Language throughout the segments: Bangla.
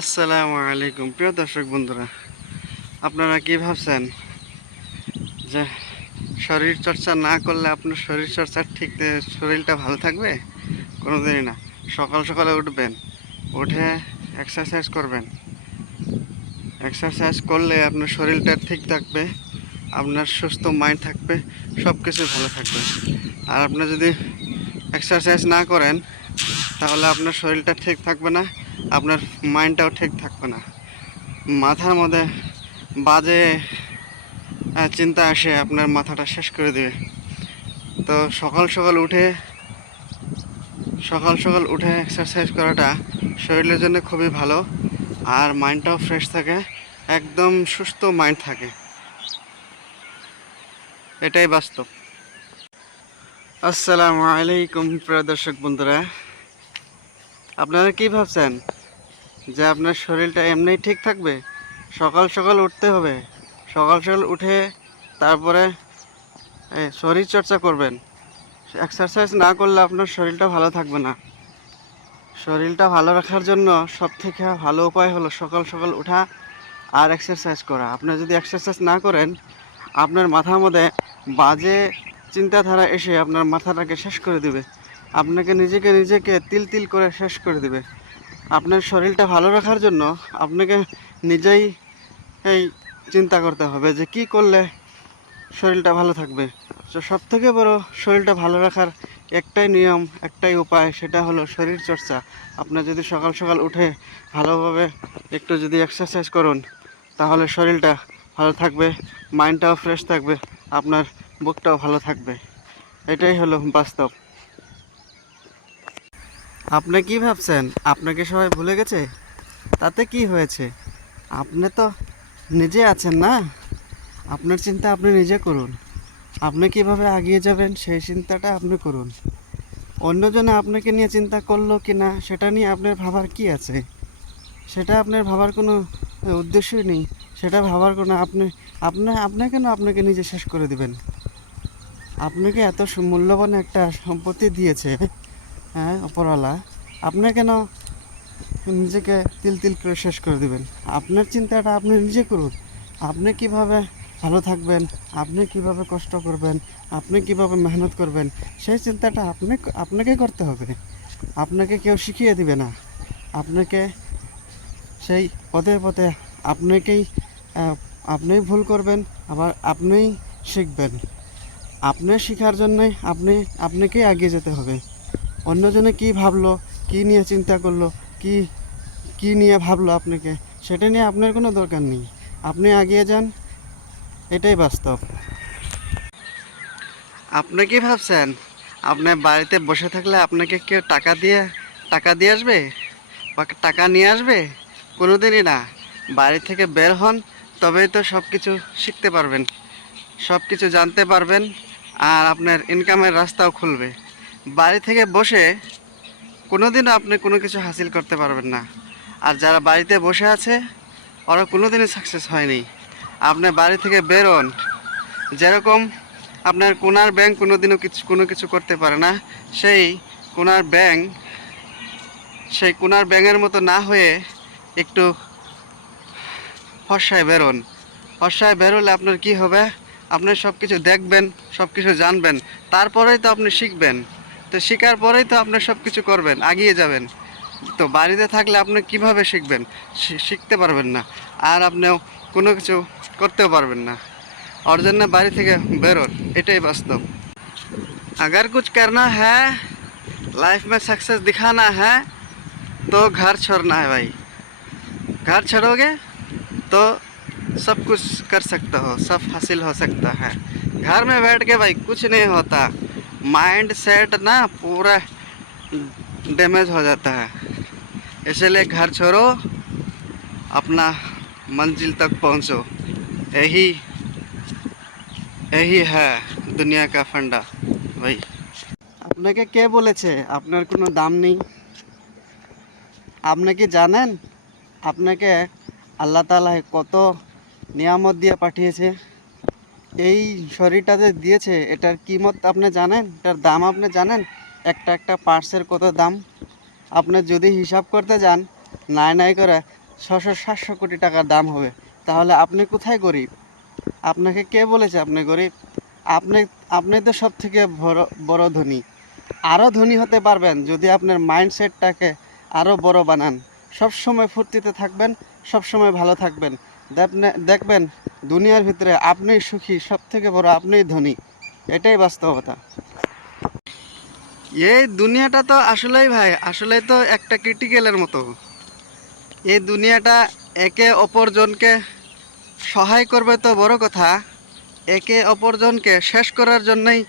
আসসালামু আলাইকুম প্রিয় দর্শক বন্ধুরা, আপনারা কি ভাবছেন যে শরীর চর্চা না করলে আপনার শরীর চর্চা ঠিক শরীরটা ভালো থাকবে? কোনোদিনই না। সকাল সকালে উঠবেন, উঠে এক্সারসাইজ করবেন। এক্সারসাইজ করলে আপনার শরীরটা ঠিক থাকবে, আপনার সুস্থ মাইন্ড থাকবে, সব কিছু ভালো থাকবে। আর আপনি যদি এক্সারসাইজ না করেন তাহলে আপনার শরীরটা ঠিক থাকবে না, আপনার মাইন্ডটাও ঠিক থাকবে না। মাথার মধ্যে বাজে চিন্তা আসে, আপনার মাথাটা শেষ করে দেবে। তো সকাল সকাল উঠে এক্সারসাইজ করাটা শরীরের জন্য খুবই ভালো, আর মাইন্ডটাও ফ্রেশ থাকে, একদম সুস্থ মাইন্ড থাকে। এটাই বাস্তব। আসসালামু আলাইকুম প্রিয় দর্শক বন্ধুরা, আপনারা কি ভাবছেন যে আপনার শরীরটা এমনিই ঠিক থাকবে? সকাল সকাল উঠতে হবে, সকাল সকাল উঠে তারপরে শরীর চর্চা করবেন। এক্সারসাইজ না করলে আপনার শরীরটা ভালো থাকবে না। শরীরটা ভালো রাখার জন্য সবথেকে ভালো উপায় হলো সকাল সকাল ওঠা আর এক্সারসাইজ করা। আপনি যদি এক্সারসাইজ না করেন, আপনার মাথার মধ্যে বাজে চিন্তাধারা এসে আপনার মাথাটাকে শেষ করে দিবে, আপনাকে নিজেকে তিল তিল করে শেষ করে দিবে। আপনার শরীরটা ভালো রাখার জন্য আপনাকে নিজেই এই চিন্তা করতে হবে যে কি করলে শরীরটা ভালো থাকবে। তো সবথেকে বড় শরীরটা ভালো রাখার একটাই নিয়ম, একটাই উপায়, সেটা হলো শরীর চর্চা। আপনার যদি সকাল সকাল উঠে ভালোভাবে একটু যদি এক্সারসাইজ করুন, তাহলে শরীরটা ভালো থাকবে, মাইন্ডটাও ফ্রেশ থাকবে, আপনার বুকটাও ভালো থাকবে। এটাই হলো বাস্তব। আপনি কি ভাবছেন আপনাকে সবাই ভুলে গেছে? তাতে কি হয়েছে? আপনি তো নিজে আছেন না? আপনার চিন্তা আপনি নিজে করুন। আপনি কিভাবে এগিয়ে যাবেন সেই চিন্তাটা আপনি করুন। অন্যজনে আপনাকে নিয়ে চিন্তা করলো কি না সেটা নিয়ে আপনার ভাবার কি আছে? সেটা আপনার ভাবার কোনো উদ্দেশ্যই নেই। সেটা ভাবার কোনো আপনি কেন আপনাকে নিজে শেষ করে দিবেন? আপনাকে এত মূল্যবান একটা সম্পত্তি দিয়েছে, হ্যাঁ, উপরওয়ালা। আপনি কেন নিজেকে তিল তিল করে শেষ করে দিবেন? আপনার চিন্তাটা আপনি নিজে করুন। আপনি কিভাবে ভালো থাকবেন, আপনি কিভাবে কষ্ট করবেন, আপনি কিভাবে মেহনত করবেন, সেই চিন্তাটা আপনাকে করতে হবে। আপনাকে কেউ শিখিয়ে দিবে না। আপনাকে সেই পথে পথে আপনাকেই আপনিই ভুল করবেন, আবার আপনিই শিখবেন। আপনি শেখার জন্যই আপনাকেই এগিয়ে যেতে হবে। অন্যজনে কী ভাবলো, কী নিয়ে চিন্তা করলো, কী কী নিয়ে ভাবলো আপনাকে, সেটা নিয়ে আপনার কোনো দরকার নেই। আপনি এগিয়ে যান, এটাই বাস্তব। আপনি কি ভাবছেন আপনার বাড়িতে বসে থাকলে আপনাকে কেউ টাকা দিয়ে আসবে বা টাকা নিয়ে আসবে? কোনোদিনই না। বাড়ি থেকে বের হন, তবেই তো সব কিছু শিখতে পারবেন, সব কিছু জানতে পারবেন, আর আপনার ইনকামের রাস্তাও খুলবে। বাড়ি থেকে বসে কোনোদিনও আপনি কোনো কিছু হাসিল করতে পারবেন না। আর যারা বাড়িতে বসে আছে ওরা কোনোদিনই সাকসেস হয়নি। আপনি বাড়ি থেকে বেরোন। যেরকম আপনার কোনার ব্যাংক কোনোদিনও কোনো কিছু করতে পারে না, সেই কোনার ব্যাংক সেই কোনার ব্যাঙের মতো না হয়ে একটু ফর্সায় বেরোন। ফর্সায় বেরোলে আপনার কি হবে? আপনি সব কিছু দেখবেন, সব কিছু জানবেন, তারপরেই তো আপনি শিখবেন। তো শেখার পরেই তো আপনি সব কিছু করবেন, এগিয়ে যাবেন। তো বাড়িতে থাকলে আপনি কিভাবে শিখবেন? শিখতে পারবেন না, আর আপনিও কোনো কিছু করতেও পারবেন না। और जन्ना बारी থেকে বেরোন, এটাই বাস্তব। अगर कुछ करना है, लाइफ में सक्सेस दिखाना है, तो घर छोड़ना है भाई। घर छोड़ोगे तो सब कुछ कर सकते हो, सब हासिल हो सकता है। घर में बैठ के भाई कुछ नहीं होता, माइंड सेट ना पूरा डैमेज हो जाता है। इसलिए घर छोड़ो, अपना मंजिल तक पहुंचो। यही यही है दुनिया का फंडा भाई। আপনাকে কে বলেছে আপনার কোনো দাম নেই? আপনি কি জানেন আপনাকে আল্লাহ তাআলা কত নিয়ামত দিয়ে পাঠিয়েছে? এই শরীরটা যে দিয়েছে, এটার কিমত আপনি জানেন? এটার দাম আপনি জানেন? একটা একটা পার্টসের কত দাম? আপনি যদি হিসাব করতে যান, নাই নাই করে 600-700 কোটি টাকার দাম হবে, তাহলে আপনি কোথায় গরিব? আপনাকে কে বলেছে আপনি গরিব? আপনি আপনি তো সব থেকে বড় বড় ধনী। আরও ধনী হতে পারবেন যদি আপনার মাইন্ডসেটটাকে আরও বড় বানান। সব সময় ফুর্তিতে থাকবেন, সব সময় ভালো থাকবেন। দেখবেন দুনিয়ার ভিতরে আপনিই সুখী, সব থেকে বড় আপনিই ধনী। এটাই বাস্তবতা। এই দুনিয়াটা তো আসলেই ভাই, আসলেই তো একটা ক্রিটিক্যালের মতো। এই দুনিয়াটা একে অপরজনকে সহায় করবে তো বড় কথা, একে অপরজনকে শেষ করার জন্যই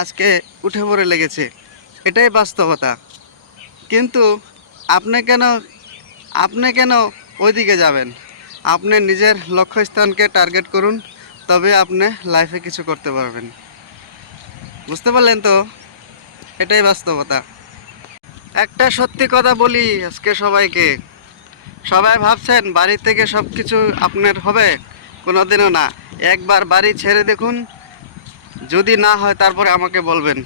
আজকে উঠে পড়ে লেগেছে। এটাই বাস্তবতা। কিন্তু আপনি কেন আপনি কেন ওইদিকে যাবেন? আপনি নিজের লক্ষ্যস্থানকে টার্গেট করুন, তবে আপনি লাইফে কিছু করতে পারবেন। বুঝতে পারলেন তো? এটাই বাস্তবতা। একটা সত্যি কথা বলি আজকে সবাইকে। সবাই ভাবছেন বাড়ি থেকে সব কিছু আপনার হবে, কোনোদিনও না। একবার বাড়ি ছেড়ে দেখুন, যদি না হয় তারপরে আমাকে বলবেন।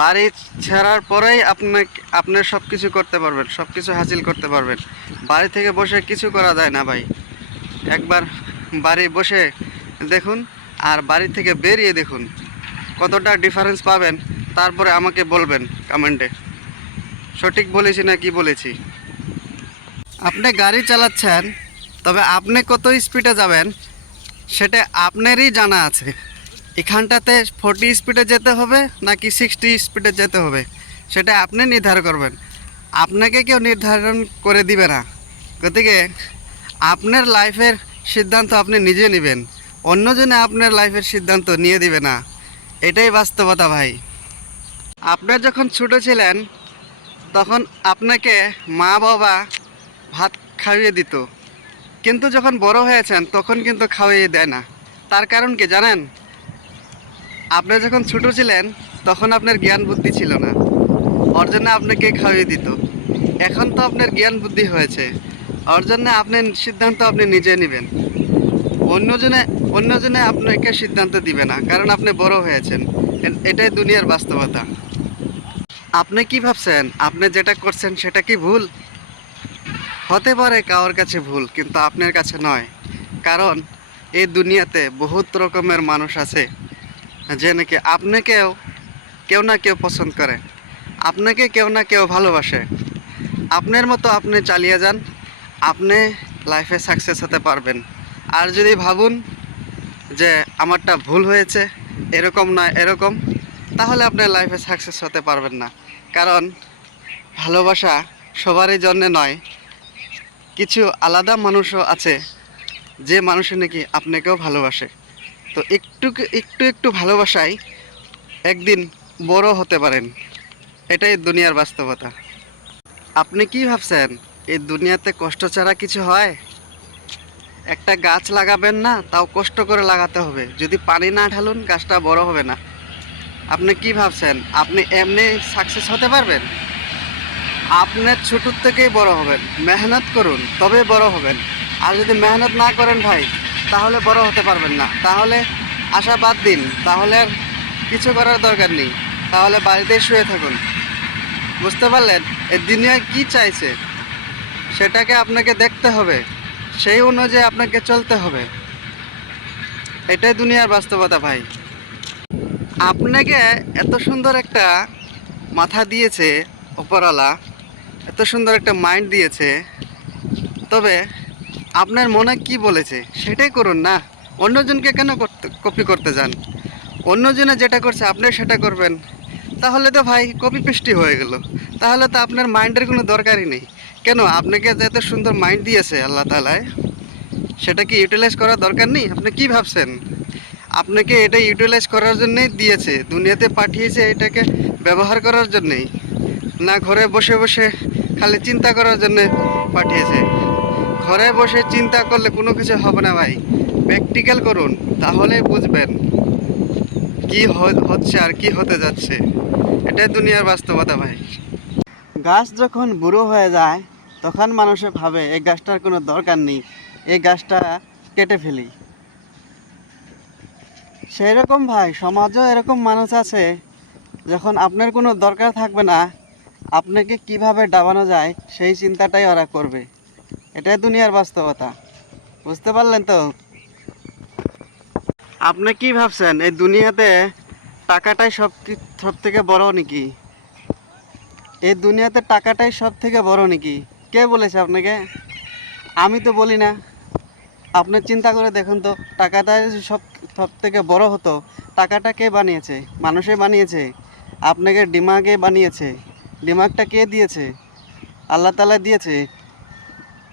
বাড়ি ছাড়ার পরেই আপনার সব কিছু করতে পারবেন, সব কিছু হাসিল করতে পারবেন। বাড়ি থেকে বসে কিছু করা যায় না ভাই। একবার বাড়ি বসে দেখুন আর বাড়ি থেকে বেরিয়ে দেখুন, কতটা ডিফারেন্স পাবেন। তারপরে আমাকে বলবেন কমেন্টে সঠিক বলেছি না কি বলেছি। আপনি গাড়ি চালাচ্ছেন, তবে আপনি কত স্পিডে যাবেন সেটা আপনারই জানা আছে। এখানটাতে 40 স্পিডে যেতে হবে নাকি 60 স্পিডে যেতে হবে, সেটা আপনি নির্ধারণ করবেন। আপনাকে কেউ নির্ধারণ করে দিবে না। গতিকে আপনার লাইফের সিদ্ধান্ত আপনি নিজে নেবেন, অন্যজনে আপনার লাইফের সিদ্ধান্ত নিয়ে দিবে না। এটাই বাস্তবতা ভাই। আপনার যখন ছোটো ছিলেন তখন আপনাকে মা বাবা ভাত খাইয়ে দিত, কিন্তু যখন বড় হয়েছেন তখন কিন্তু খাওয়াইয়ে দেয় না। তার কারণ কি জানেন? আপনি যখন ছোটো ছিলেন তখন আপনার জ্ঞান বুদ্ধি ছিল না, ওর জন্য আপনাকে খাইয়ে দিত। এখন তো আপনার জ্ঞান বুদ্ধি হয়েছে, ওর জন্য আপনার সিদ্ধান্ত আপনি নিজে নেবেন। অন্যজনে অন্যজনে আপনাকে সিদ্ধান্ত দিবে না, কারণ আপনি বড় হয়েছেন। এটাই দুনিয়ার বাস্তবতা। আপনি কি ভাবছেন আপনি যেটা করছেন সেটা কি ভুল? হতে পারে কারোর কাছে ভুল, কিন্তু আপনার কাছে নয়। কারণ এই দুনিয়াতে বহুত রকমের মানুষ আছে যে নাকি আপনাকেও কেউ না কেউ পছন্দ করে, আপনাকে কেউ না কেউ ভালোবাসে। আপনার মতো আপনি চালিয়ে যান, আপনি লাইফে সাকসেস হতে পারবেন। আর যদি ভাবুন যে আমারটা ভুল হয়েছে, এরকম না এরকম, তাহলে আপনার লাইফে সাকসেস হতে পারবেন না। কারণ ভালোবাসা সবারই জন্যে নয়। কিছু আলাদা মানুষও আছে যে মানুষ নাকি আপনাকেও ভালোবাসে। তো একটু একটু একটু ভালোবাসায় একদিন বড় হতে পারেন। এটাই দুনিয়ার বাস্তবতা। আপনি কি ভাবছেন এই দুনিয়াতে কষ্ট ছাড়া কিছু হয়? একটা গাছ লাগাবেন না, তাও কষ্ট করে লাগাতে হবে। যদি পানি না ঢালুন গাছটা বড় হবে না। আপনি কি ভাবছেন আপনি এমনি সাকসেস হতে পারবেন? আপনার ছোটোর থেকেই বড় হবেন, মেহনত করুন তবে বড় হবেন। আর যদি মেহনত না করেন ভাই, তাহলে বড় হতে পারবেন না। তাহলে আশা বাদ দিন, তাহলে আর কিছু করার দরকার নেই, তাহলে বাড়িতেই শুয়ে থাকুন। বুঝতে পারলেন এই দুনিয়া কি চাইছে সেটাকে আপনাকে দেখতে হবে, সেই অনুযায়ী আপনাকে চলতে হবে। এটাই দুনিয়ার বাস্তবতা ভাই। আপনাকে এত সুন্দর একটা মাথা দিয়েছে উপরওয়ালা, এত সুন্দর একটা মাইন্ড দিয়েছে, তবে আপনার মনে কি বলেছে সেটাই করুন না। অন্যজনকে কেন কপি করতে যান? অন্যজনে যেটা করছে আপনি সেটা করবেন, তাহলে তো ভাই কপি পেস্টি হয়ে গেল। তাহলে তো আপনার মাইন্ডের কোনো দরকারই নেই। কেন? আপনাকে যে এত সুন্দর মাইন্ড দিয়েছে আল্লাহ তাআলা, সেটা কি ইউটিলাইজ করার দরকার নেই? আপনি কি ভাবছেন আপনাকে এটা ইউটিলাইজ করার জন্যই দিয়েছে, দুনিয়াতে পাঠিয়েছে এটাকে ব্যবহার করার জন্যেই? না ঘরে বসে বসে খালি চিন্তা করার জন্য পাঠিয়েছে? ঘরে বসে চিন্তা করলে কোনো কিছু হবে না ভাই। প্র্যাকটিক্যাল করুন, তাহলেই বুঝবেন কি হচ্ছে আর কি হতে যাচ্ছে। এটাই দুনিয়ার বাস্তবতা ভাই। গাছ যখন বুড়ো হয়ে যায় তখন মানুষে ভাবে এই গাছটার কোনো দরকার নেই, এই গাছটা কেটে ফেলি। সেই রকম ভাই সমাজও এরকম মানুষ আছে, যখন আপনার কোনো দরকার থাকবে না, আপনাকে কিভাবে ডাবানো যায় সেই চিন্তাটাই ওরা করবে। এটাই দুনিয়ার বাস্তবতা। বুঝতে পারলেন তো? আপনি কি ভাবছেন এই দুনিয়াতে টাকাটাই সব থেকে বড় নাকি? এই দুনিয়াতে টাকাটাই সব থেকে বড় নাকি? কে বলেছে আপনাকে? আমি তো বলি না। আপনি চিন্তা করে দেখুন তো, টাকাটা যদি সব থেকে বড় হতো, টাকাটা কে বানিয়েছে? মানুষে বানিয়েছে। আপনাকে দিমাগে বানিয়েছে। দিমাগটা কে দিয়েছে? আল্লাহ তাআলা দিয়েছে।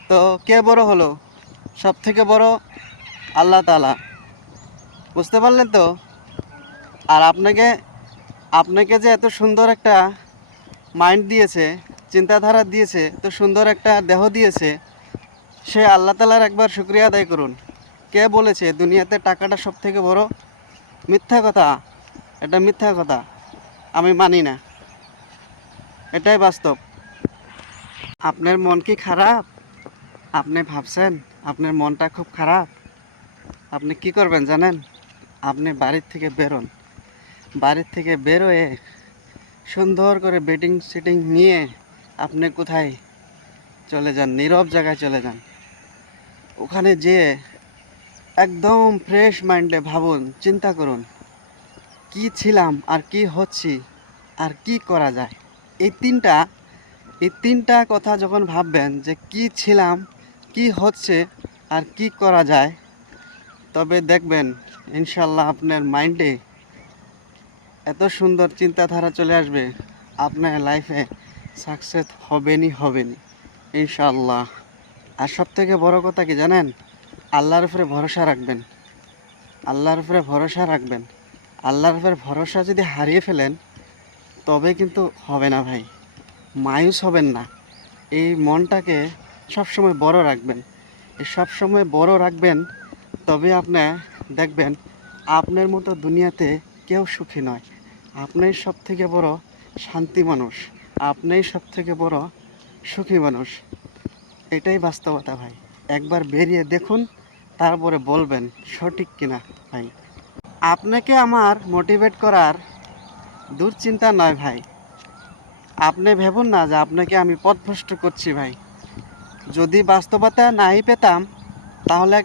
তো কে বড় হলো? সব থেকে বড় আল্লাহ তাআলা। বুঝতে পারলেন তো? আর আপনাকে আপনাকে যে এত সুন্দর একটা মাইন্ড দিয়েছে, চিন্তাধারা দিয়েছে, তো সুন্দর একটা দেহ দিয়েছে, সে আল্লাহ তাআলার একবার শুকরিয়া আদায় করুন। কে বলেছে দুনিয়াতে টাকাটা সব থেকে বড়? মিথ্যা কথা। এটা মিথ্যা কথা, আমি মানি না। এটাই বাস্তব। আপনার মন কি খারাপ? আপনি ভাবছেন আপনার মনটা খুব খারাপ? আপনি কি করবেন জানেন? আপনি বাড়ির থেকে বেরোন। বাড়ির থেকে বেরোয়ে সুন্দর করে বেডিং সিটিং নিয়ে আপনি কোথায় চলে যান? নীরব জায়গায় চলে যান। ওখানে যেয়ে একদম ফ্রেশ মাইন্ডে ভাবুন, চিন্তা করুন কি ছিলাম আর কি হচ্ছি আর কি করা যায়। এই তিনটা কথা যখন ভাববেন যে কি ছিলাম, কি হচ্ছে আর কি করা যায়, তবে দেখবেন ইনশাল্লাহ আপনার মাইন্ডে এত সুন্দর চিন্তাধারা চলে আসবে, আপনার লাইফে সাকসেস হবেনই ইনশাল্লাহ। আর সব থেকে বড় কথা কি জানেন? আল্লাহর উপরে ভরসা রাখবেন। আল্লাহর উপরে ভরসা রাখবেন। আল্লাহর উপরে ভরসা যদি হারিয়ে ফেলেন, তবে কিন্তু হবে না ভাই। মায়ুস হবেন না। এই মনটাকে সবসময় বড় রাখবেন। এই সবসময় বড় রাখবেন, তবে আপনি দেখবেন আপনার মতো দুনিয়াতে কেউ সুখী নয়। আপনিই সব থেকে বড় শান্তি মানুষ। আপনিই সব থেকে বড় সুখী মানুষ। এটাই বাস্তবতা ভাই। একবার বেরিয়ে দেখুন, তারপরে বলবেন সঠিক কিনা ভাই। আপনাকে আমার মোটিভেট করার দুশ্চিন্তা নয় ভাই। আপনি ভেবুন না যে আপনাকে আমি পথভ্রষ্ট করছি ভাই। যদি বাস্তবতা নাই পেতাম, তাহলে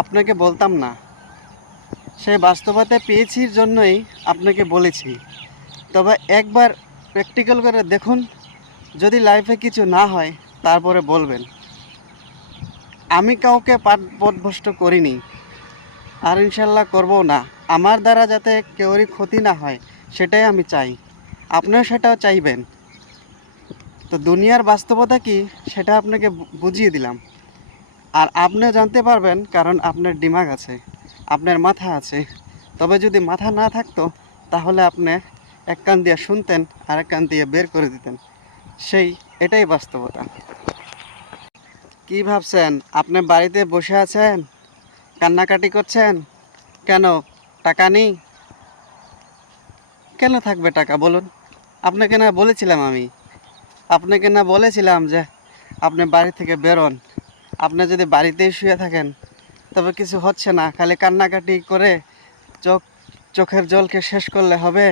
আপনাকে বলতাম না। সেই বাস্তবতা পেয়েছির জন্যই আপনাকে বলেছি। তবে একবার প্র্যাকটিক্যাল করে দেখুন, যদি লাইফে কিছু না হয় তারপরে বলবেন। আমি কাউকে পথভ্রষ্ট করিনি, আর ইনশাল্লাহ করবও না। আমার দ্বারা যাতে কেউরই ক্ষতি না হয় সেটাই আমি চাই। আপনিও সেটাও চাইবেন। তো দুনিয়ার বাস্তবতা কি সেটা আপনাকে বুঝিয়ে দিলাম। আর আপনিও জানতে পারবেন, কারণ আপনার দিমাগ আছে, আপনার মাথা আছে। তবে যদি মাথা না থাকতো, তাহলে আপনি এক কান দিয়ে শুনতেন আর এক কান দিয়ে বের করে দিতেন। এটাই বাস্তবতা। কি ভাবছেন আপনি বাড়িতে বসে আছেন, কান্নাকাটি করছেন? কেন? টাকা নেই? কেন থাকবে টাকা বলুন? আপনাকে না বলেছিলাম যে আপনি বাড়ি থেকে বেরোন। আপনি যদি বাড়িতেই শুয়ে থাকেন, তবে কিছু হচ্ছে না। খালি কান্নাকাটি করে চোখের জলকে শেষ করলে হবে?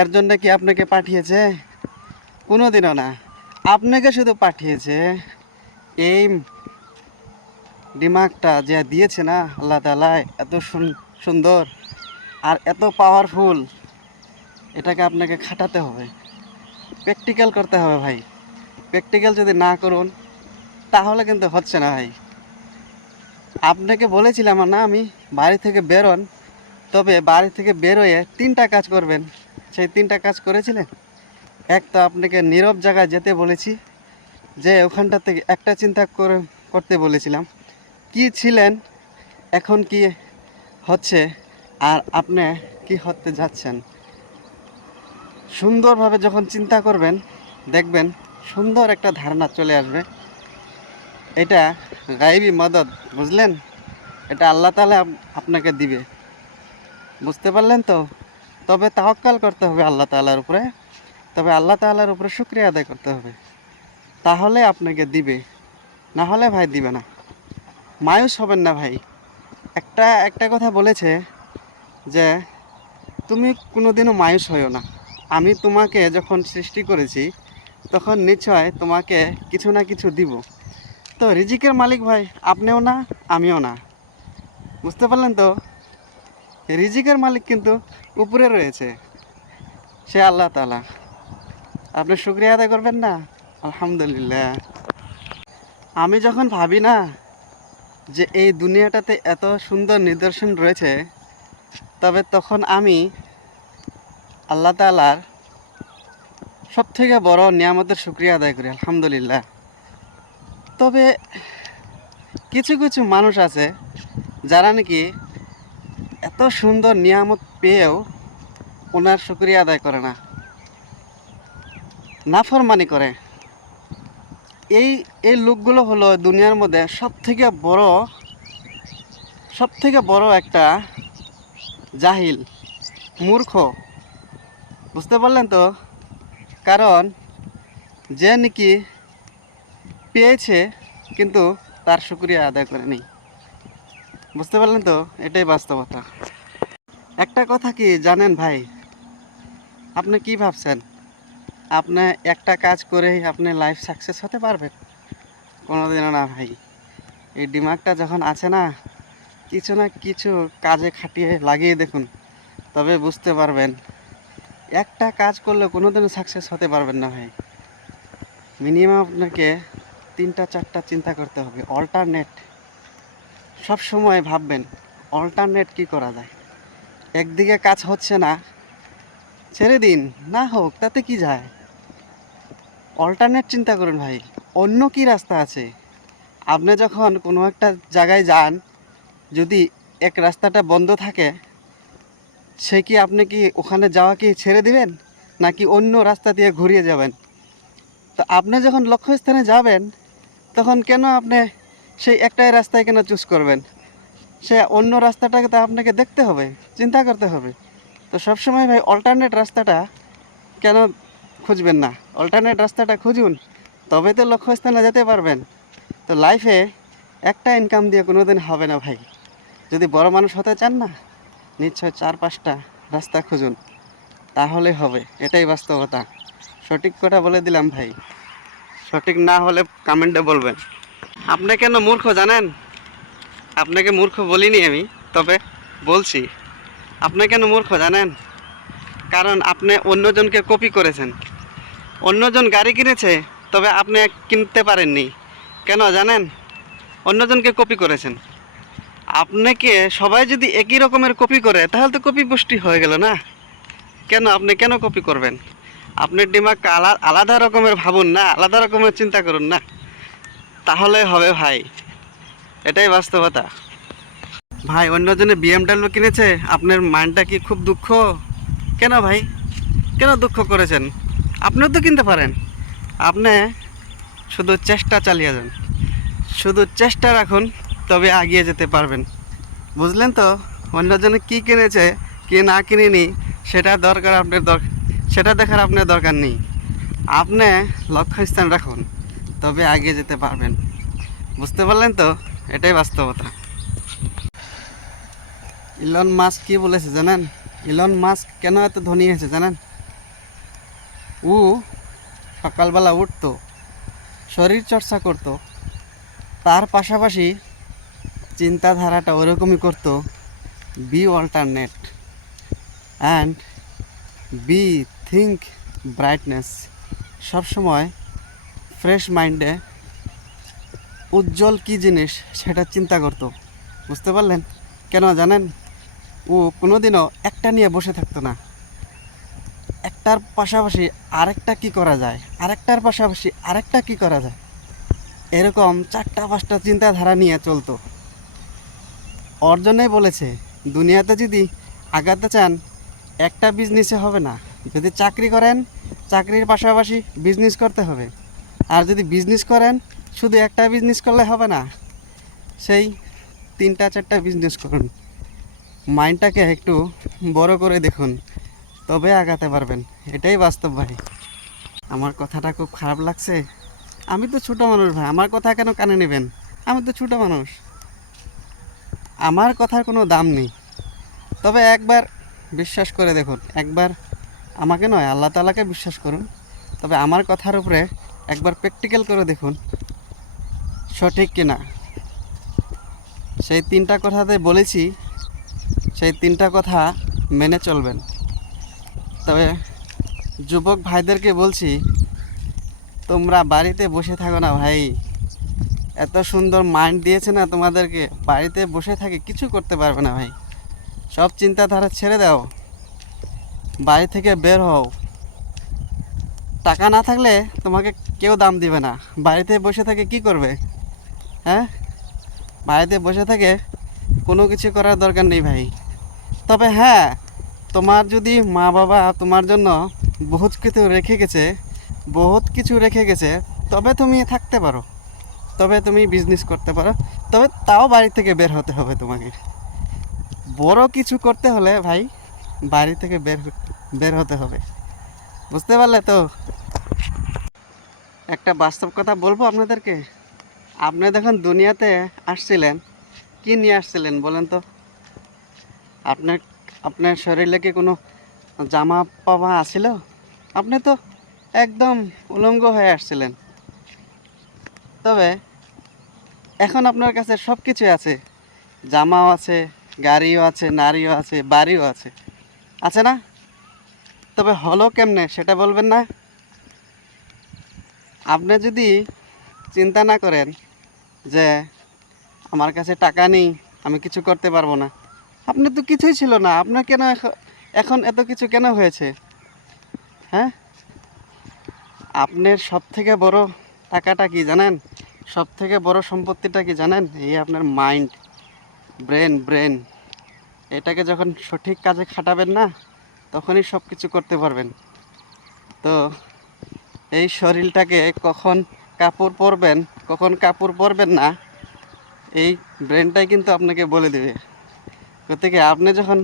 এর জন্য কি আপনাকে পাঠিয়েছে? কোনো দিনও না। আপনাকে শুধু পাঠিয়েছে এই দিমাগটা যে দিয়েছে না আল্লাহ তাআলা, এত সুন্দর আর এত পাওয়ারফুল, এটাকে আপনাকে খাটাতে হবে, প্র্যাকটিক্যাল করতে হবে ভাই। প্র্যাকটিক্যাল যদি না করুন, তাহলে কিন্তু হচ্ছে না ভাই। আপনাকে বলেছিলাম না আমি, বাড়ি থেকে বেরোন। তবে বাড়ি থেকে বেরোয়ে 3টা কাজ করবেন। সেই 3টা কাজ করেছিলেন? এক, তো আপনাকে নীরব জায়গায় যেতে বলেছি, যে ওখানটা থেকে একটা চিন্তা করতে বলেছিলাম কি ছিলেন, এখন কি হচ্ছে, আর আপনি কি হতে যাচ্ছেন। সুন্দরভাবে যখন চিন্তা করবেন, দেখবেন সুন্দর একটা ধারণা চলে আসবে। এটা গায়েবী মদদ, বুঝলেন? এটা আল্লাহ তাআলা আপনাকে দিবে। বুঝতে পারলেন তো? তবে তাওয়াক্কাল করতে হবে আল্লাহ তাআলার উপরে। তবে আল্লাহ তাআলার উপরে শুকরিয়া আদায় করতে হবে, তাহলে আপনাকে দিবে। না হলে ভাই দিবে না। মায়ুস হবেন না ভাই। একটা কথা বলেছে যে তুমি কোনোদিনও মায়ুস হইও না। আমি তোমাকে যখন সৃষ্টি করেছি, তখন নিশ্চয় তোমাকে কিছু না কিছু দিব। তো রিজিকের মালিক ভাই আপনিও না, আমিও না। বুঝতে পারলেন তো? রিজিকের মালিক কিন্তু উপরে রয়েছে, সে আল্লাহ তাআলা। আপনি শুকরিয়া আদায় করবেন না? আলহামদুলিল্লাহ। আমি যখন ভাবি না যে এই দুনিয়াটাতে এত সুন্দর নিদর্শন রয়েছে, তবে তখন আমি আল্লাহ তাআলার সবথেকে বড় নিয়ামতের শুকরিয়া আদায় করি, আলহামদুলিল্লাহ। তবে কিছু কিছু মানুষ আছে যারা নাকি এত সুন্দর নিয়ামত পেয়েও ওনার শুকরিয়া আদায় করে না, নাফরমানি করে। এই এই লোকগুলো হলো দুনিয়ার মধ্যে সবথেকে বড় একটা জাহিল, মূর্খ। বুঝতে পারলেন তো? কারণ যে নাকি পেয়েছে কিন্তু তার শুকরিয়া আদায় করেনি। বুঝতে পারলেন তো? এটাই বাস্তবতা। একটা কথা কি জানেন ভাই, আপনি কি ভাবছেন আপনি একটা কাজ করেই আপনি লাইফ সাকসেস হতে পারবেন? কোনোদিনও না ভাই। এই দিমাগটা যখন আছে না, কিছু না কিছু কাজে খাটিয়ে লাগিয়ে দেখুন, তবে বুঝতে পারবেন একটা কাজ করলে কোনোদিনও সাকসেস হতে পারবেন না ভাই। মিনিমাম আপনাকে 3-4টা চিন্তা করতে হবে, অল্টারনেট। সব সময় ভাববেন অল্টারনেট কি করা যায়। একদিকে কাজ হচ্ছে না, ছেড়ে দিন, না হোক তাতে কি যায়। অল্টারনেট চিন্তা করুন ভাই, অন্য কি রাস্তা আছে। আপনি যখন কোনো একটা জায়গায় যান, যদি এক রাস্তাটা বন্ধ থাকে, সে কি আপনি কি ওখানে যাওয়া কি ছেড়ে দিবেন, নাকি অন্য রাস্তা দিয়ে ঘুরিয়ে যাবেন? তো আপনি যখন লক্ষ্যস্থানে যাবেন, তখন কেন আপনি সেই একটাই রাস্তায় কেন চুজ করবেন? সে অন্য রাস্তাটাকে তো আপনাকে দেখতে হবে, চিন্তা করতে হবে। তো সবসময় ভাই অল্টারনেট রাস্তাটা কেন খুঁজবেন না? অল্টারনেট রাস্তাটা খুঁজুন, তবে তো লক্ষ্যস্থানে যেতে পারবেন। তো লাইফে একটা ইনকাম দিয়ে কোনো দিন হবে না ভাই। যদি বড় মানুষ হতে চান না, নিশ্চয় 4-5টা রাস্তা খুঁজুন, তাহলে হবে। এটাই বাস্তবতা। সঠিক কথা বলে দিলাম ভাই, সঠিক না হলে কমেন্টে বলবেন। আপনি কেন মূর্খ জানেন? আপনাকে মূর্খ বলিনি আমি, তবে বলছি আপনি কেন মূর্খ জানেন? কারণ আপনি অন্যজনকে কপি করেছেন। অন্যজন গাড়ি কিনেছে, তবে আপনি কিনতে পারেননি। কেন জানেন? অন্যজনকে কপি করেছেন। আপনাকে সবাই যদি একই রকমের কপি করে, তাহলে তো কপি পুষ্টি হয়ে গেল না। কেন আপনি কেন কপি করবেন? আপনার দিমাগকে আলাদা রকমের ভাবুন না, আলাদা রকমের চিন্তা করুন না, তাহলে হবে ভাই। এটাই বাস্তবতা। ভাই অন্যজনে BMW কিনেছে, আপনার মাইন্ডটা কি খুব দুঃখ? কেন ভাই, কেন দুঃখ করেছেন? আপনিও তো কিনতে পারেন। আপনি শুধু চেষ্টা চালিয়ে যান, শুধু চেষ্টা রাখুন, তবে এগিয়ে যেতে পারবেন। বুঝলেন তো? অন্যজনে কি কিনেছে কি না কিনেনি সেটা সেটা দেখার আপনার দরকার নেই। আপনি লক্ষ্যস্থান রাখুন, তবে এগিয়ে যেতে পারবেন। বুঝতে পারলেন তো? এটাই বাস্তবতা। ইলন মাস্ক কি বলেছে জানেন? ইলন মাস্ক কেন এত ধনী হয়েছে জানেন? ও সকালবেলা উঠতো, শরীর চর্চা করত, তার পাশাপাশি চিন্তাধারাটা ওরকমই করতো, be alternate and be think brightness. সবসময় ফ্রেশ মাইন্ডে উজ্জ্বল কী জিনিস সেটা চিন্তা করতো। বুঝতে পারলেন? কেন জানেন? ও কোনোদিনও একটা নিয়ে বসে থাকতো না। একটার পাশাপাশি আরেকটা কি করা যায়, আরেকটার পাশাপাশি আরেকটা কি করা যায়, এরকম 4-5টা চিন্তাধারা নিয়ে চলতো। ওর জন্যই বলেছে দুনিয়াতে যদি আগাতে চান, একটা বিজনেসে হবে না। যদি চাকরি করেন, চাকরির পাশাপাশি বিজনেস করতে হবে। আর যদি বিজনেস করেন, শুধু একটা বিজনেস করলে হবে না, সেই 3-4টা বিজনেস করুন। মাইন্ডটাকে একটু বড় করে দেখুন, তবে আগাতে পারবেন। এটাই বাস্তব ভাই। আমার কথাটা খুব খারাপ লাগছে? আমি তো ছোটো মানুষ ভাই, আমার কথা কেন কানে নেবেন? আমি তো ছোটো মানুষ, আমার কথার কোনো দাম নেই। তবে একবার বিশ্বাস করে দেখুন, একবার আমাকে নয় আল্লাহ তাআলাকে বিশ্বাস করুন, তবে আমার কথার উপরে একবার প্র্যাকটিক্যাল করে দেখুন সঠিক কিনা। সেই 3টা কথাতে বলেছি, সেই 3টা কথা মেনে চলবেন। তবে যুবক ভাইদেরকে বলছি, তোমরা বাড়িতে বসে থাকো না ভাই। এত সুন্দর মাইন্ড দিয়েছে না তোমাদেরকে, বাড়িতে বসে থাকে কিছু করতে পারবে না ভাই। সব চিন্তাধারা ছেড়ে দাও, বাড়ি থেকে বের হও। টাকা না থাকলে তোমাকে কেউ দাম দিবে না। বাড়িতে বসে থাকে কি করবে? হ্যাঁ, বাড়িতে বসে থাকে কোনো কিছু করার দরকার নেই ভাই। তবে হ্যাঁ, তোমার যদি মা বাবা তোমার জন্য বহুত কিছু রেখে গেছে, তবে তুমি থাকতে পারো, তবে তুমি বিজনেস করতে পারো, তবে তাও বাড়ি থেকে বের হতে হবে তোমাকে। বড় কিছু করতে হলে ভাই বাড়ি থেকে বের হতে হবে। বুঝতে পারলে তো? একটা বাস্তব কথা বলবো আপনাদেরকে। আপনি দেখুন দুনিয়াতে আসছিলেন, কি নিয়ে আসছিলেন বলেন তো? আপনার আপনার শরীরে কি কোনো জামা পামা আছিল? আপনি তো একদম উলঙ্গ হয়ে আসছিলেন। তবে এখন আপনার কাছে সব কিছুই আছে, জামাও আছে, গাড়িও আছে, নারীও আছে, বাড়িও আছে, আছে না? তবে হলো কেমনে সেটা বলবেন না? আপনি যদি চিন্তা না করেন যে আমার কাছে টাকা নেই, আমি কিছু করতে পারবো না, আপনি তো কিছুই ছিল না, আপনার কেন এখন এত কিছু কেন হয়েছে? হ্যাঁ, আপনার সব থেকে বড় টাকাটা কি জানেন? সব থেকে বড় সম্পত্তিটা কি জানেন? এই আপনার মাইন্ড, ব্রেন। এটাকে যখন সঠিক কাজে খাটাবেন না, তখনই সব কিছু করতে পারবেন। তো এই শরীরটাকে কখন কাপড় পরবেন, কখন কাপড় পরবেন না, এই ব্রেনটাই কিন্তু আপনাকে বলে দেবে। গতিকে আপনি যখন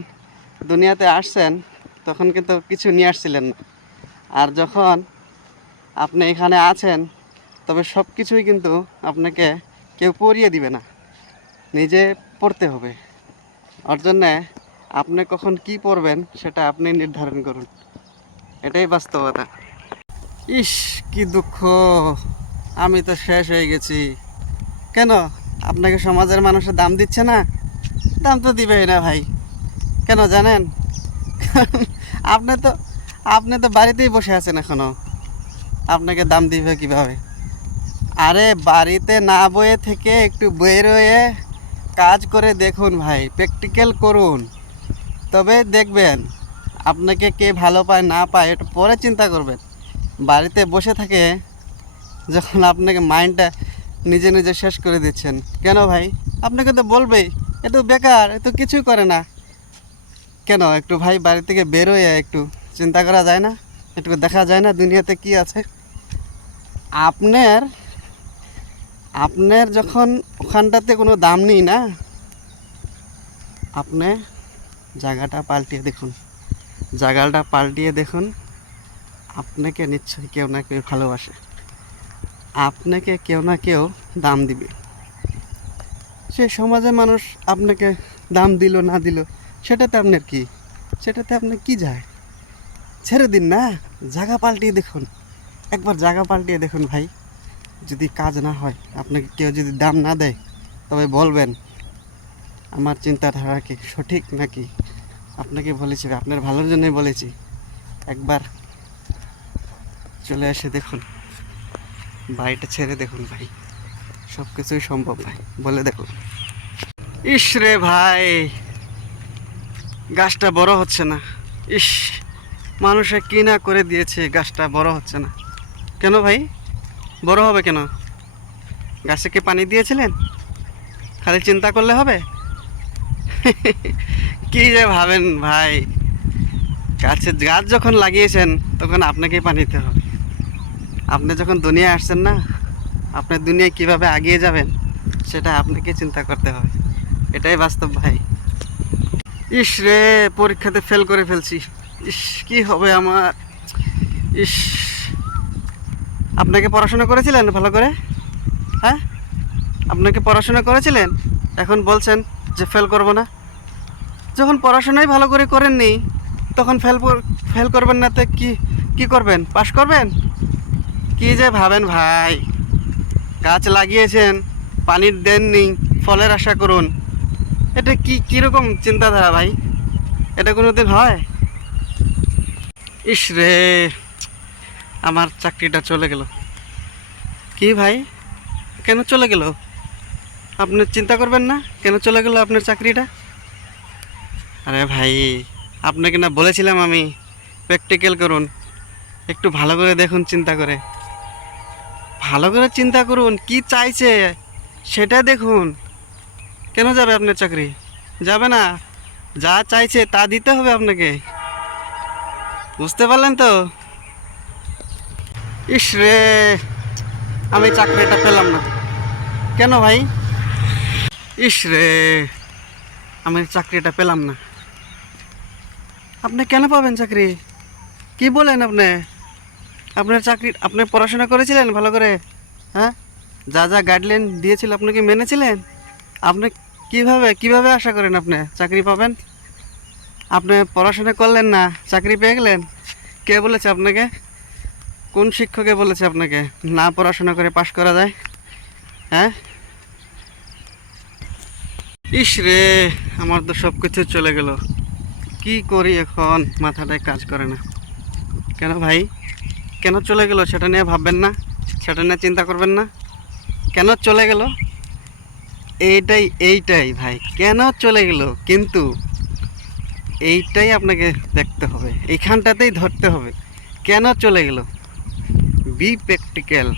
দুনিয়াতে আসছেন তখন কিন্তু কিছু নিয়ে আসছিলেন না, আর যখন আপনি এখানে আছেন তবে সব কিছুই কিন্তু আপনাকে কেউ পরিয়ে দিবে না, নিজে পড়তে হবে। ওর জন্যে আপনি কখন কি পড়বেন সেটা আপনি নির্ধারণ করুন, এটাই বাস্তবতা। ইস, কি দুঃখ, আমি তো শেষ হয়ে গেছি। কেন? আপনাকে সমাজের মানুষের দাম দিচ্ছে না? দাম তো দিবেই না ভাই। কেন জানেন? আপনি তো আপনি তো বাড়িতেই বসে আছেন এখনো, আপনাকে দাম দিবে কিভাবে? আরে বাড়িতে না বয়ে থেকে একটু বের হয়ে কাজ করে দেখুন ভাই, প্র্যাকটিক্যাল করুন, তবে দেখবেন আপনাকে কে ভালো পায় না পায় এটা পরে চিন্তা করবেন। বাড়িতে বসে থাকে যখন আপনাকে মাইন্ডটা নিজে নিজে শেষ করে দিচ্ছেন। কেন ভাই? আপনাকে তো বলবেই এ তো বেকার, এ তো কিছুই করে না। কেন একটু ভাই বাড়ি থেকে বের হয়ে একটু চিন্তা করা যায় না? একটু দেখা যায় না দুনিয়াতে কি আছে? আপনার আপনার যখন ওখানটাতে কোনো দাম নেই না, আপনি জায়গাটা পাল্টিয়ে দেখুন, আপনাকে নিশ্চয়ই কেউ না কেউ ভালোবাসে, আপনাকে কেউ না কেউ দাম দিবে। সে সমাজের মানুষ আপনাকে দাম দিল না দিল সেটাতে আপনার কি? সেটাতে আপনার কি যায়? ছেড়ে দিন না, জায়গা পাল্টিয়ে দেখুন, একবার জায়গা পাল্টিয়ে দেখুন ভাই। যদি কাজ না হয়, আপনাকে কেউ যদি দাম না দেয়, তবে বলবেন আমার চিন্তাধারা কি সঠিক নাকি? আপনাকে বলেছি, আপনার ভালোর জন্যই বলেছি, একবার চলে এসে দেখুন, বাড়িটা ছেড়ে দেখুন ভাই, সব কিছুই সম্ভব ভাই, বলে দেখুন। ইস রে ভাই, গাছটা বড় হচ্ছে না। ইস, মানুষে কি না করে দিয়েছে, গাছটা বড় হচ্ছে না কেন ভাই? বড় হবে কেন? গাছে কি পানি দিয়েছিলেন? খালি চিন্তা করলে হবে? কি যে ভাবেন ভাই, গাছ যখন লাগিয়েছেন তখন আপনাকেই পানি দিতে হবে। আপনি যখন দুনিয়ায় আসছেন না, আপনার দুনিয়ায় কিভাবে এগিয়ে যাবেন সেটা আপনাকে চিন্তা করতে হবে, এটাই বাস্তব ভাই। ইস রে, পরীক্ষাতে ফেল করে ফেলছি। ইস, কি হবে আমার? ইস, আপনাকে পড়াশোনা করেছিলেন ভালো করে? হ্যাঁ, আপনাকে পড়াশোনা করেছিলেন, এখন বলছেন যে ফেল করব না। যখন পড়াশোনাই ভালো করে করেননি তখন ফেল করবেন না তো কি করবেন? পাশ করবেন? কি যে ভাবেন ভাই, গাছ লাগিয়েছেন, পানি দেননি, ফলের আশা করুন। এটা কি কীরকম চিন্তাধারা ভাই? এটা কোনোদিন হয়? ইস রে, আমার চাকরিটা চলে গেল। কি ভাই, কেন চলে গেল? আপনি চিন্তা করবেন না কেন চলে গেল আপনার চাকরিটা? আরে ভাই, আপনাকে না বলেছিলাম আমি প্র্যাকটিক্যাল করুন, একটু ভালো করে দেখুন, চিন্তা করে ভালো করে চিন্তা করুন, কি চাইছে সেটা দেখুন। কেন যাবে আপনার চাকরি? যাবে না। যা চাইছে তা দিতে হবে আপনাকে, বুঝতে পারলেন তো? ইস রে, আমি চাকরিটা পেলাম না। কেন ভাই? ইস রে, আমি চাকরিটা পেলাম না। আপনি কেন পাবেন চাকরি? কি বলেন আপনি? আপনার চাকরি, আপনি পড়াশোনা করেছিলেন ভালো করে? হ্যাঁ, যা যা গাইডলাইন দিয়েছিল আপনি কি মেনেছিলেন? আপনি কিভাবে কিভাবে আশা করেন আপনি চাকরি পাবেন? আপনি পড়াশোনা করলেন না, চাকরি পেয়ে গেলেন? কে বলেছে আপনাকে? কোন শিক্ষকে বলেছে আপনাকে না পড়াশোনা করে পাশ করা যায়? হ্যাঁ, ইস রে, আমার তো সব কিছু চলে গেল। কি করি এখন, মাথাটায় কাজ করে না। কেন ভাই, কেন চলে গেল সেটা নিয়ে ভাববেন না? সেটা নিয়ে চিন্তা করবেন না? কেন চলে গেল এইটাই ভাই, কেন চলে গেল কিন্তু এইটাই আপনাকে দেখতে হবে, এইখানটাতেই ধরতে হবে। কেন চলে গেল? বি প্র্যাকটিক্যাল,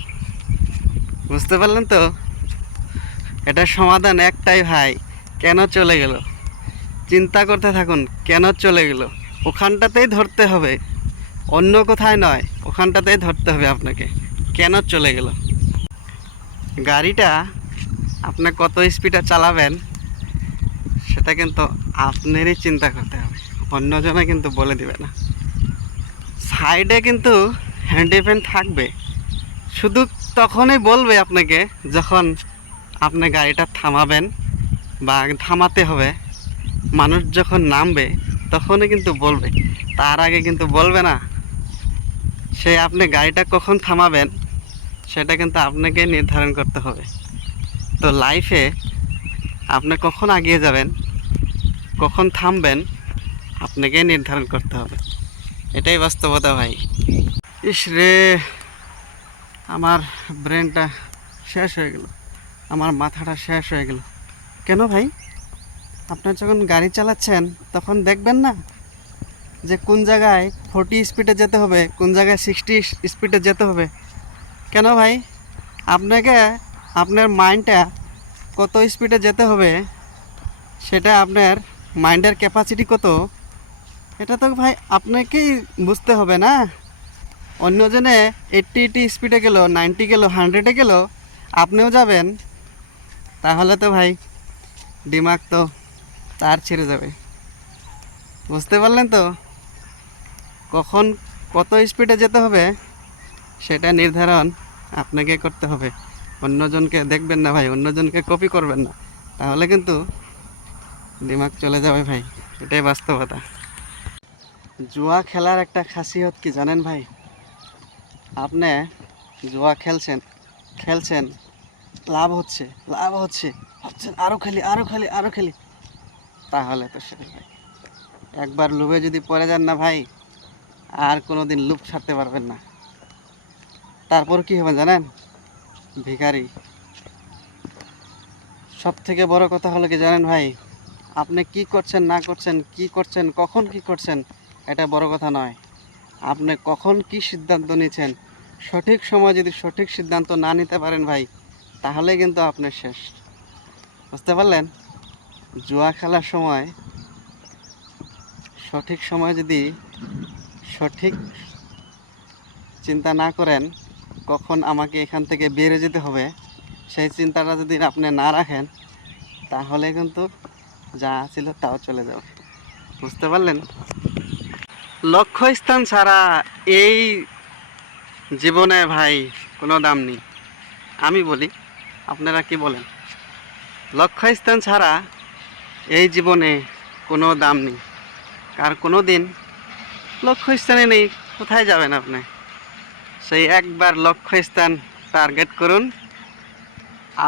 বুঝতে পারলেন তো? এটার সমাধান একটাই ভাই, কেন চলে গেল। চিন্তা করতে থাকুন, কেন চলে গেল, ওখানটাতেই ধরতে হবে, অন্য কোথায় নয়, ওখানটাতেই ধরতে হবে আপনাকে। কেন চলে গেল? গাড়িটা আপনি কত স্পিডে চালাবেন সেটা কিন্তু আপনারই চিন্তা করতে হবে, অন্যজনে কিন্তু বলে দিবে না। সাইডে কিন্তু হ্যান্ডিফ্যান থাকবে, শুধু তখনই বলবে আপনাকে যখন আপনি গাড়িটা থামাবেন বা থামাতে হবে। মানুষ যখন নামবে তখনই কিন্তু বলবে, তার আগে কিন্তু বলবে না। সে আপনি গাড়িটা কখন থামাবেন সেটা কিন্তু আপনাকে নির্ধারণ করতে হবে। তো লাইফে আপনি কখন এগিয়ে যাবেন, কখন থামবেন, আপনাকে নির্ধারণ করতে হবে। এটাই বাস্তবতা ভাই। ইস রে, আমার ব্রেনটা শেষ হয়ে গেল, আমার মাথাটা শেষ হয়ে গেল। কেন ভাই? আপনার যখন গাড়ি চালাচ্ছেন তখন দেখবেন না যে কোন জায়গায় 40 স্পিডে যেতে হবে, কোন জায়গায় 60 স্পিডে যেতে হবে? কেন ভাই? আপনাকে, আপনার মাইন্ডটা কত স্পিডে যেতে হবে সেটা, আপনার মাইন্ডের ক্যাপাসিটি কত, এটা তো ভাই আপনাকেই বুঝতে হবে না। অন্যজনে 80 স্পিডে গেল, 90 গেল, 100-এ গেল, আপনিও যাবেন, তাহলে তো ভাই দিমাগ তো তার ছেড়ে যাবে। বুঝতে পারলেন তো? কখন কত স্পিডে যেতে হবে সেটা নির্ধারণ আপনাকে করতে হবে, অন্যজনকে দেখবেন না ভাই, অন্যজনকে কপি করবেন না, তাহলে কিন্তু দিমাগ চলে যাবে ভাই। এটাই বাস্তবতা। জুয়া খেলার একটা খাসিয়ত কি জানেন ভাই? আপনি জুয়া খেলছেন খেলছেন, লাভ হচ্ছে লাভ হচ্ছে, ভাবছেন আরও খেলি আরও খেলি আরও খেলি, তাহলে তো সেটাই ভাই, একবার লোভে যদি পড়ে যান না ভাই, আর কোনো দিন লোভ ছাড়তে পারবেন না। তারপর কি হবে জানেন? ভিখারি। সব থেকে বড় কথা হলো কি জানেন ভাই? আপনি কি করছেন না করছেন, কি করছেন কখন কি করছেন, এটা বড় কথা নয়। আপনি কখন কি সিদ্ধান্ত নিয়েছেন, সঠিক সময় যদি সঠিক সিদ্ধান্ত না নিতে পারেন ভাই, তাহলে কিন্তু আপনার শেষ। বুঝতে পারলেন? জুয়া খেলার সময় সঠিক সময় যদি সঠিক চিন্তা না করেন, কখন আমাকে এখান থেকে বেরিয়ে যেতে হবে, সেই চিন্তাটা যদি আপনি না রাখেন, তাহলে কিন্তু যা ছিল তাও চলে যাবে। বুঝতে পারলেন? লক্ষ্যস্থান ছাড়া এই জীবনে ভাই কোনো দাম নেই। আমি বলি, আপনারা কি বলেন? লক্ষ্যস্থান ছাড়া এই জীবনে কোনো দাম নেই। কার কোনো দিন লক্ষ্যস্থানে নেই, কোথায় যাবেন আপনি? সেই একবার লক্ষ্যস্থান টার্গেট করুন।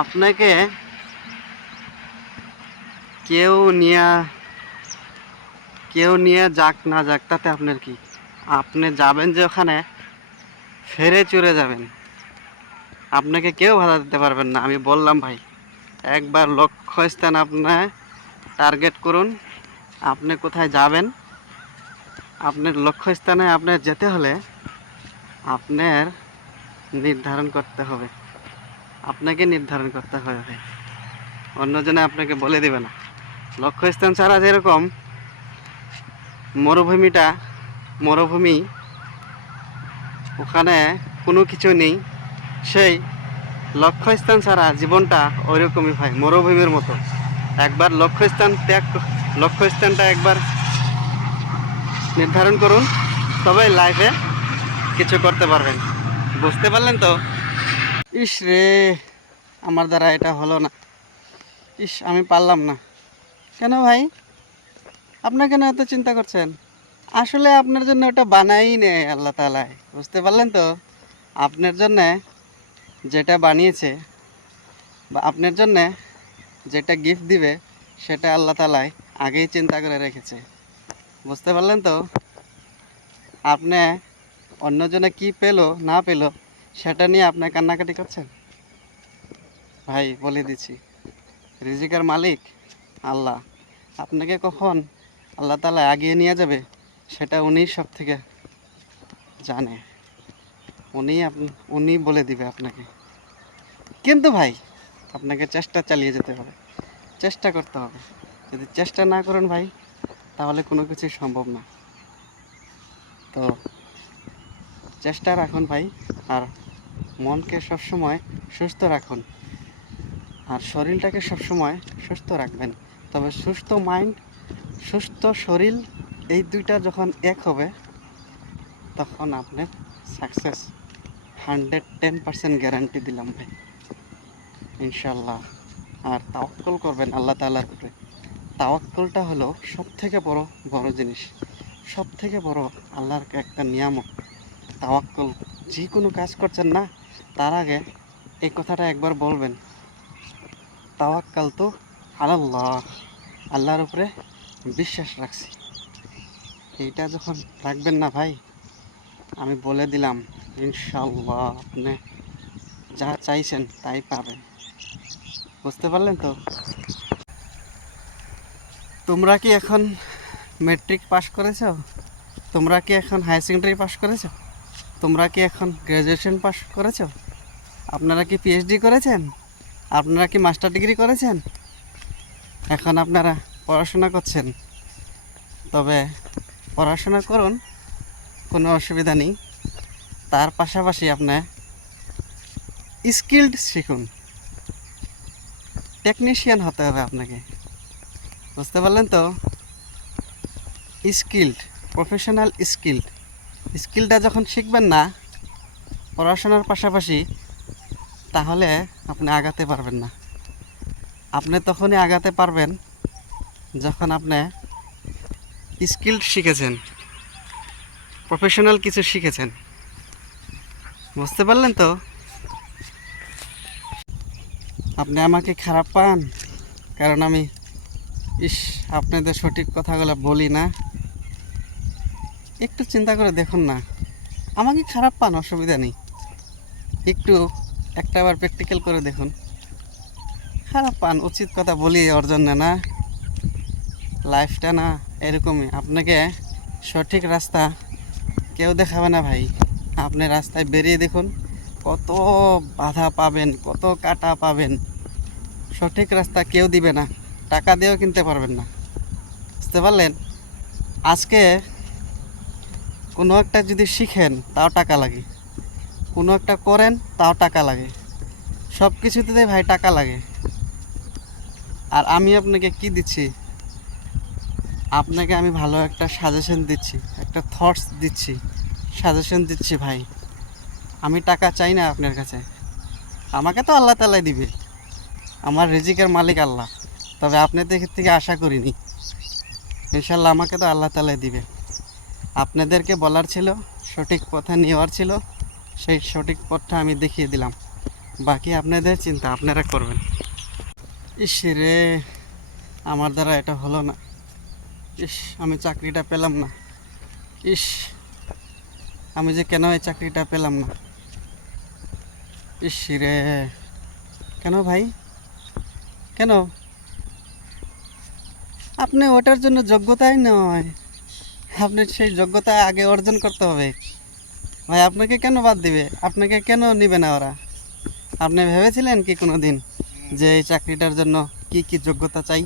আপনাকে কেউ নিয়ে যাক না যাক তাতে আপনার কি, আপনি যাবেন যে ওখানে ফেরে চড়ে যাবেন, আপনাকে কেউ বাধা দিতে পারবেন না। আমি বললাম ভাই, একবার লক্ষ্যস্থান আপনার টার্গেট করুন। আপনি কোথায় যাবেন, আপনার লক্ষ্যস্থানে আপনার যেতে হলে আপনার নির্ধারণ করতে হবে, আপনাকে নির্ধারণ করতে হবে ভাই, অন্যজনে আপনাকে বলে দেবে না। লক্ষ্যস্থান ছাড়া যেরকম মরুভূমি, ওখানে কোনো কিছু নেই, সেই লক্ষ্যস্থান ছাড়া জীবনটা ওইরকমই ভাই, মরুভূমির মতো। একবার লক্ষ্যস্থানটা একবার নির্ধারণ করুন, তবে লাইফে কিছু করতে পারবেন। বুঝতে পারলেন তো? ইস রে, আমার দ্বারা এটা হলো না। ইস, আমি পারলাম না। কেন ভাই, আপনার কেন এত চিন্তা করছেন? আসলে আপনার জন্য ওটা বানাই নেই আল্লাহ তাআলা। বুঝতে পারলেন তো? আপনার জন্যে যেটা বানিয়েছে বা আপনার জন্যে যেটা গিফট দিবে, সেটা আল্লাহ তাআলাই আগেই চিন্তা করে রেখেছে। বুঝতে পারলেন তো? আপনি অন্যজনে কি পেলো না পেলো সেটা নিয়ে আপনি কান্নাকাটি করছেন? ভাই বলে দিচ্ছি, রিজিকের মালিক আল্লাহ। আপনাকে কখন আল্লাহ তাআলা এগিয়ে নিয়ে যাবে সেটা উনিই সব থেকে জানে, উনি বলে দিবে আপনাকে। কিন্তু ভাই, আপনাকে চেষ্টা চালিয়ে যেতে হবে, চেষ্টা করতে হবে। যদি চেষ্টা না করেন ভাই, তাহলে কোনো কিছুই সম্ভব না। তো চেষ্টা রাখুন ভাই, আর মনকে সবসময় সুস্থ রাখুন, আর শরীরটাকে সবসময় সুস্থ রাখবেন। তবে সুস্থ মাইন্ড, সুস্থ শরীর, এই দুইটা যখন এক হবে, তখন আপনার সাকসেস 110% গ্যারান্টি দিলাম ভাই, ইনশাল্লাহ। আর তাওয়াক্কুল করবেন আল্লাহ তাআলার উপরে। তাওয়াক্কুলটা হলো সব থেকে বড় জিনিস, সব থেকে বড় আল্লাহর একটা নিয়ামত তাওয়াক্কুল। যে কোনো কাজ করছেন না, তার আগে এই কথাটা একবার বলবেন, তাওয়াক্কালতু আলাল্লাহ, আল্লাহর উপরে বিশ্বাস রাখছি। এইটা যখন রাখবেন না ভাই, আমি বলে দিলাম ইনশাল্লাহ আপনি যা চাইছেন তাই পাবেন। বুঝতে পারলেন তো? তোমরা কি এখন ম্যাট্রিক পাস করেছো? তোমরা কি এখন হায়ার সেকেন্ডারি পাস করেছো? তোমরা কি এখন গ্র্যাজুয়েশন পাস করেছো? আপনারা কি পিএইচডি করেছেন? আপনারা কি মাস্টার ডিগ্রি করেছেন? এখন আপনারা পড়াশোনা করছেন। তবে পড়াশোনা করুন, কোনো অসুবিধা নেই। তার পাশাপাশি আপনি স্কিল্ড শিখুন, টেকনিশিয়ান হতে হবে আপনাকে। বুঝতে পারলেন তো? স্কিল্ড, প্রফেশনাল স্কিলটা যখন শিখবেন না পড়াশোনার পাশাপাশি, তাহলে আপনি আগাতে পারবেন না। আপনি তখনই আগাতে পারবেন যখন আপনি স্কিল্ড শিখেছেন, প্রফেশনাল কিছু শিখেছেন। বুঝতে পারলেন তো? আপনি আমাকে খারাপ পান কারণ আমি আপনাদের সঠিক কথাগুলো বলি না? একটু চিন্তা করে দেখুন না, আমাকে খারাপ পান, অসুবিধা নেই। একটু একটাবার প্র্যাকটিক্যাল করে দেখুন। খারাপ পান, উচিত কথা বলি ওর জন্য না? লাইফটা না এরকমই, আপনাকে সঠিক রাস্তা কেউ দেখাবে না ভাই। আপনি রাস্তায় বেরিয়ে দেখুন, কত বাধা পাবেন, কত কাটা পাবেন। সঠিক রাস্তা কেউ দিবে না, টাকা দিয়েও কিনতে পারবেন না। বুঝতে পারলেন? আজকে কোনো একটা যদি শিখেন তাও টাকা লাগে, কোনো একটা করেন তাও টাকা লাগে, সব কিছুতে ভাই টাকা লাগে। আর আমি আপনাকে কি দিচ্ছি? আপনাকে আমি ভালো একটা সাজেশন দিচ্ছি, একটা থটস দিচ্ছি, সাজেশন দিচ্ছি ভাই। আমি টাকা চাই না আপনার কাছে, আমাকে তো আল্লাহ তাআলাই দিবে, আমার রিজিকের মালিক আল্লাহ। তবে আপনাদের থেকে আশা করিনি, ইনশাল্লাহ আমাকে তো আল্লাহ তাআলাই দিবে। আপনাদেরকে বলার ছিল, সঠিক পথে নেওয়ার ছিল, সেই সঠিক পথটা আমি দেখিয়ে দিলাম, বাকি আপনাদের চিন্তা আপনারা করবেন। ইস রে, আমার দ্বারা এটা হলো না। ইস, আমি চাকরিটা পেলাম না। ইস, আমি যে কেন এই চাকরিটা পেলাম না। ইস রে, কেন ভাই, কেন? আপনি ওটার জন্য যোগ্যতাই নয়, আপনি সেই যোগ্যতা আগে অর্জন করতে হবে। ভাই আপনাকে কেন বাদ দিবে, আপনাকে কেন নিবে না ওরা? আপনি ভেবেছিলেন কি কোনো দিন যে এই চাকরিটার জন্য কি কি যোগ্যতা চাই?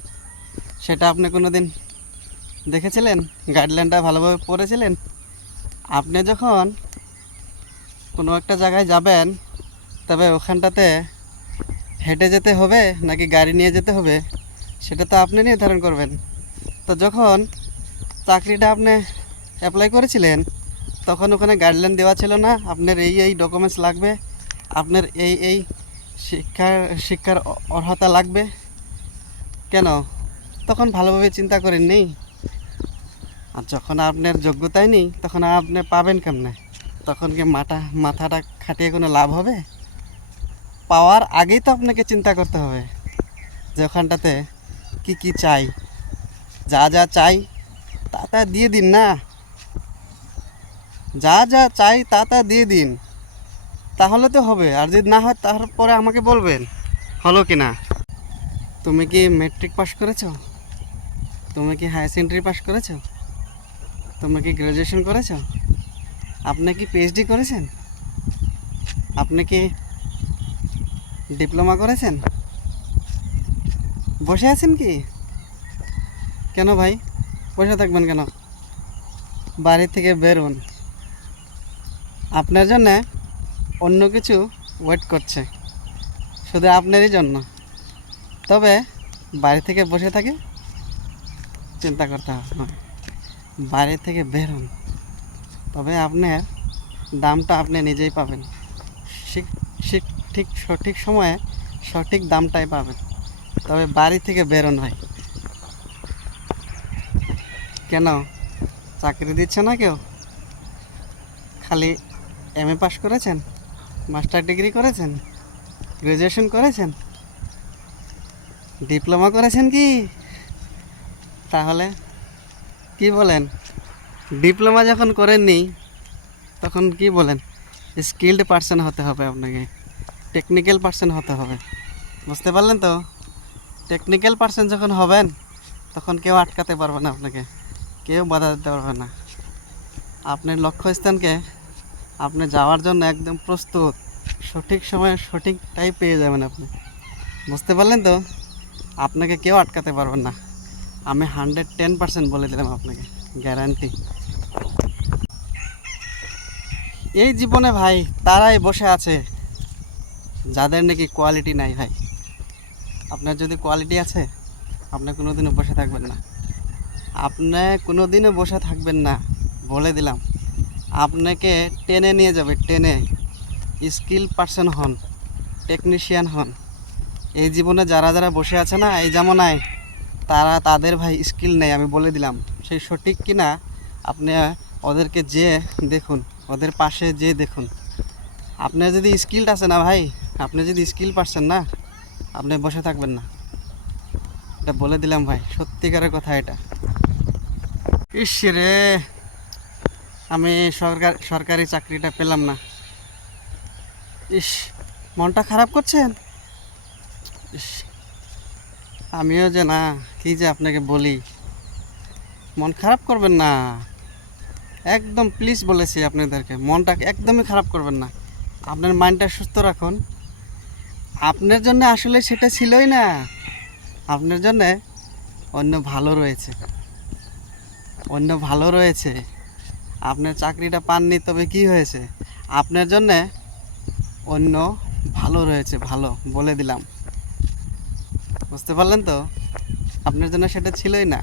সেটা আপনি কোনো দিন দেখেছিলেন? গাইডলাইনটা ভালোভাবে পড়েছিলেন? আপনি যখন কোনো একটা জায়গায় যাবেন, তবে ওখানটাতে হেঁটে যেতে হবে নাকি গাড়ি নিয়ে যেতে হবে, সেটা তো আপনি নির্ধারণ করবেন। তো যখন চাকরিটা আপনি অ্যাপ্লাই করেছিলেন, তখন ওখানে গাইডলাইন দেওয়া ছিল না আপনার এই এই ডকুমেন্টস লাগবে, আপনার এই এই শিক্ষার অর্হতা লাগবে? কেন তখন ভালোভাবে চিন্তা করেননি? আর যখন আপনার যোগ্যতাই নেই, তখন আপনি পাবেন কেমনে? তখন কি মাথাটা খাটিয়ে কোনো লাভ হবে? পাওয়ার আগেই তো আপনাকে চিন্তা করতে হবে যে ওখানটাতে কি কি চাই। যা যা চাই তা তা দিয়ে দিন না, যা যা চাই তা তা দিয়ে দিন, তাহলে তো হবে। আর যদি না হয় তারপরে আমাকে বলবেন হলো কি না। তুমি কি ম্যাট্রিক পাস করেছো? তুমি কি হায়ার সেকেন্ডারি পাস করেছো? তুমি কি গ্র্যাজুয়েশন করেছো? আপনি কি পিএইচডি করেছেন? আপনি কি ডিপ্লোমা করেছেন? বসে আছেন কি? কেন ভাই বসে থাকবেন কেন? বাড়ি থেকে বেরোন, আপনার জন্য অন্য কিছু ওয়েট করছে, শুধু আপনারই জন্য। তবে বাড়ি থেকে বসে থাকে চিন্তা করতে হবে না, বাড়ি থেকে বেরোন, তবে আপনার দামটা আপনি নিজেই পাবেন। ঠিক সঠিক সময়ে সঠিক দামটাই পাবেন। তবে বাড়ি থেকে বেরোন ভাই। কেন চাকরি দিচ্ছে না কেউ? খালি এমএ পাস করেছেন, মাস্টার ডিগ্রি করেছেন, গ্র্যাজুয়েশন করেছেন, ডিপ্লোমা করেছেন কি? তাহলে কি বলেন? ডিপ্লোমা যখন করেননি তখন কি বলেন? স্কিল্ড পারসন হতে হবে আপনাকে, টেকনিক্যাল পারসন হতে হবে। বুঝতে পারলেন তো? টেকনিক্যাল পারসন যখন হবেন, তখন কেউ আটকাতে পারবে না আপনাকে, কেউ বাধা দিতে পারবে না। আপনার লক্ষ্যস্থানকে আপনি যাওয়ার জন্য একদম প্রস্তুত, সঠিক সময়ে সঠিকটাই পেয়ে যাবেন আপনি। বুঝতে পারলেন তো? আপনাকে কেউ আটকাতে পারবেন না, আমি 110% বলে দিলাম আপনাকে, গ্যারান্টি। এই জীবনে ভাই তারাই বসে আছে যাদের নাকি কোয়ালিটি নাই ভাই। আপনার যদি কোয়ালিটি আছে, আপনি কোনো দিনও বসে থাকবেন না, আপনি কোনো দিনও বসে থাকবেন না, বলে দিলাম। আপনাকে টেনে নিয়ে যাবে, টেনে। স্কিল পারসন হন, টেকনিশিয়ান হন। এই জীবনে যারা যারা বসে আছে না এই জামানায়, তাদের ভাই স্কিল নেই, আমি বলে দিলাম। সেই সঠিক কি না আপনি ওদেরকে দেখুন, ওদের পাশে দেখুন। আপনার যদি স্কিলড আছে না ভাই, আপনি যদি স্কিল পারছেন না, আপনি বসে থাকবেন না, এটা বলে দিলাম ভাই, সত্যিকারের কথা এটা। ইস রে, আমি সরকারি চাকরিটা পেলাম না। ইস, মনটা খারাপ করছেন? ইস, আমিও যে না, কি যে আপনাকে বলি, মন খারাপ করবেন না একদম, প্লিজ বলেছি আপনাদেরকে, মনটা একদমই খারাপ করবেন না। আপনার মাইন্ডটা সুস্থ রাখুন। আপনার জন্য আসলে সেটা ছিলই না, আপনার জন্য অন্য ভালো রয়েছে, অন্য ভালো রয়েছে। আপনার চাকরিটা পাননি, তবে কি হয়েছে? আপনার জন্য অন্য ভালো রয়েছে, ভালো বলে দিলাম। বুঝতে পারলেন তো? আপনার জন্য সেটা ছিলই না।